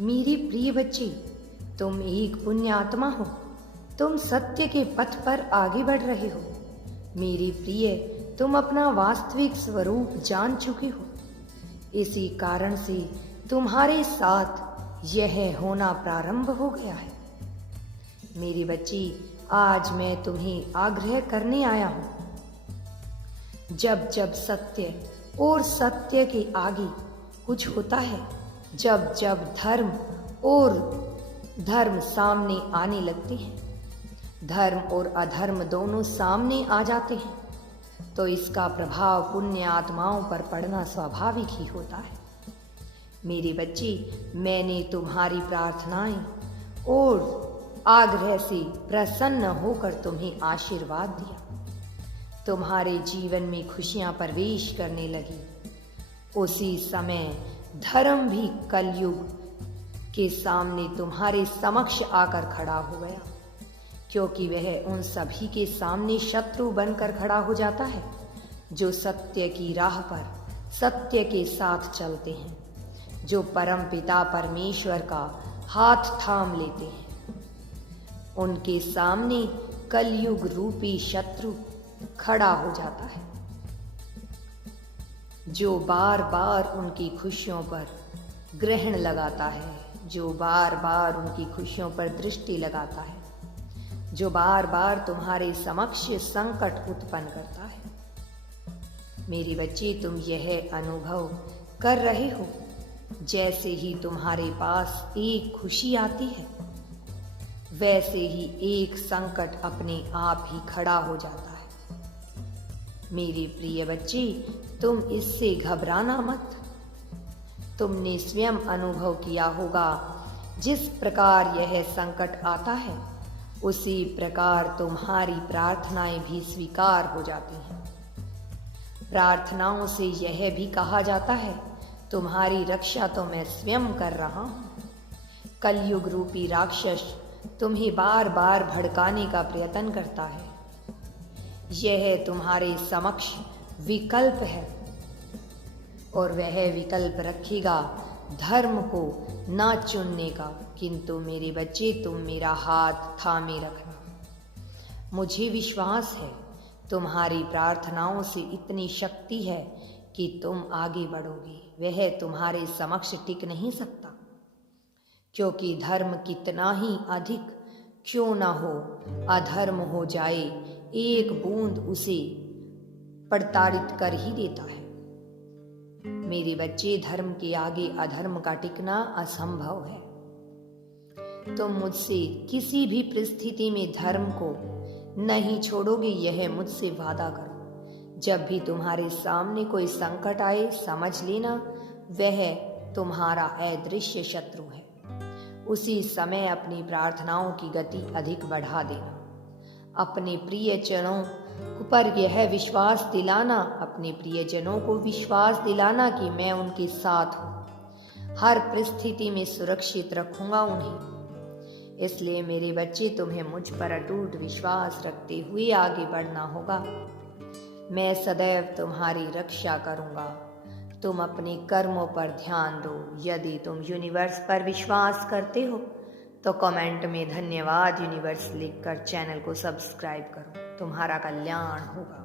मेरी प्रिय बच्ची, तुम एक पुण्य आत्मा हो। तुम सत्य के पथ पर आगे बढ़ रहे हो। मेरी प्रिय, तुम अपना वास्तविक स्वरूप जान चुके हो। इसी कारण से तुम्हारे साथ यह होना प्रारंभ हो गया है। मेरी बच्ची, आज मैं तुम्हें आग्रह करने आया हूं। जब जब सत्य और सत्य के आगे कुछ होता है, जब जब धर्म और धर्म सामने आने लगते हैं, धर्म और अधर्म दोनों सामने आ जाते हैं, तो इसका प्रभाव पुण्य आत्माओं पर पड़ना स्वाभाविक ही होता है। मेरी बच्ची, मैंने तुम्हारी प्रार्थनाएं और आग्रह से प्रसन्न होकर तुम्हें आशीर्वाद दिया। तुम्हारे जीवन में खुशियां प्रवेश करने लगी। उसी समय धर्म भी कलयुग के सामने तुम्हारे समक्ष आकर खड़ा हो गया, क्योंकि वह उन सभी के सामने शत्रु बनकर खड़ा हो जाता है जो सत्य की राह पर सत्य के साथ चलते हैं, जो परम पिता परमेश्वर का हाथ थाम लेते हैं। उनके सामने कलयुग रूपी शत्रु खड़ा हो जाता है, जो बार बार उनकी खुशियों पर ग्रहण लगाता है, जो बार बार उनकी खुशियों पर दृष्टि लगाता है, जो बार बार तुम्हारे समक्ष संकट उत्पन्न करता है। मेरी बच्ची, तुम यह अनुभव कर रहे हो, जैसे ही तुम्हारे पास एक खुशी आती है, वैसे ही एक संकट अपने आप ही खड़ा हो जाता है। मेरी प्रिय बच्ची, तुम इससे घबराना मत। तुमने स्वयं अनुभव किया होगा, जिस प्रकार यह संकट आता है, उसी प्रकार तुम्हारी प्रार्थनाएं भी स्वीकार हो जाती हैं। प्रार्थनाओं से यह भी कहा जाता है, तुम्हारी रक्षा तो मैं स्वयं कर रहा हूं। कलयुग रूपी राक्षस तुम्हें बार बार भड़काने का प्रयत्न करता है। यह तुम्हारे समक्ष विकल्प है, और वह विकल्प रखेगा धर्म को ना चुनने का। किंतु मेरे बच्चे, तुम मेरा हाथ थामे रखना। मुझे विश्वास है, तुम्हारी प्रार्थनाओं से इतनी शक्ति है कि तुम आगे बढ़ोगे। वह तुम्हारे समक्ष टिक नहीं सकता, क्योंकि धर्म कितना ही अधिक क्यों ना हो, अधर्म हो जाए, एक बूंद उसे प्रताड़ित कर ही देता है। मेरे बच्चे, धर्म के आगे अधर्म का टिकना असंभव है। तुम मुझसे किसी भी परिस्थिति में धर्म को नहीं छोड़ोगे, यह मुझसे वादा करो। जब भी तुम्हारे सामने कोई संकट आए, समझ लेना वह तुम्हारा अदृश्य शत्रु है। उसी समय अपनी प्रार्थनाओं की गति अधिक बढ़ा देना। अपने प्रियजनों पर यह विश्वास दिलाना, अपने प्रियजनों को विश्वास दिलाना कि मैं उनके साथ हूँ, हर परिस्थिति में सुरक्षित रखूंगा उन्हें। इसलिए मेरे बच्चे, तुम्हें मुझ पर अटूट विश्वास रखते हुए आगे बढ़ना होगा। मैं सदैव तुम्हारी रक्षा करूंगा। तुम अपने कर्मों पर ध्यान दो। यदि तुम यूनिवर्स पर विश्वास करते हो तो कमेंट में धन्यवाद यूनिवर्स लिखकर चैनल को सब्सक्राइब करो। तुम्हारा कल्याण होगा।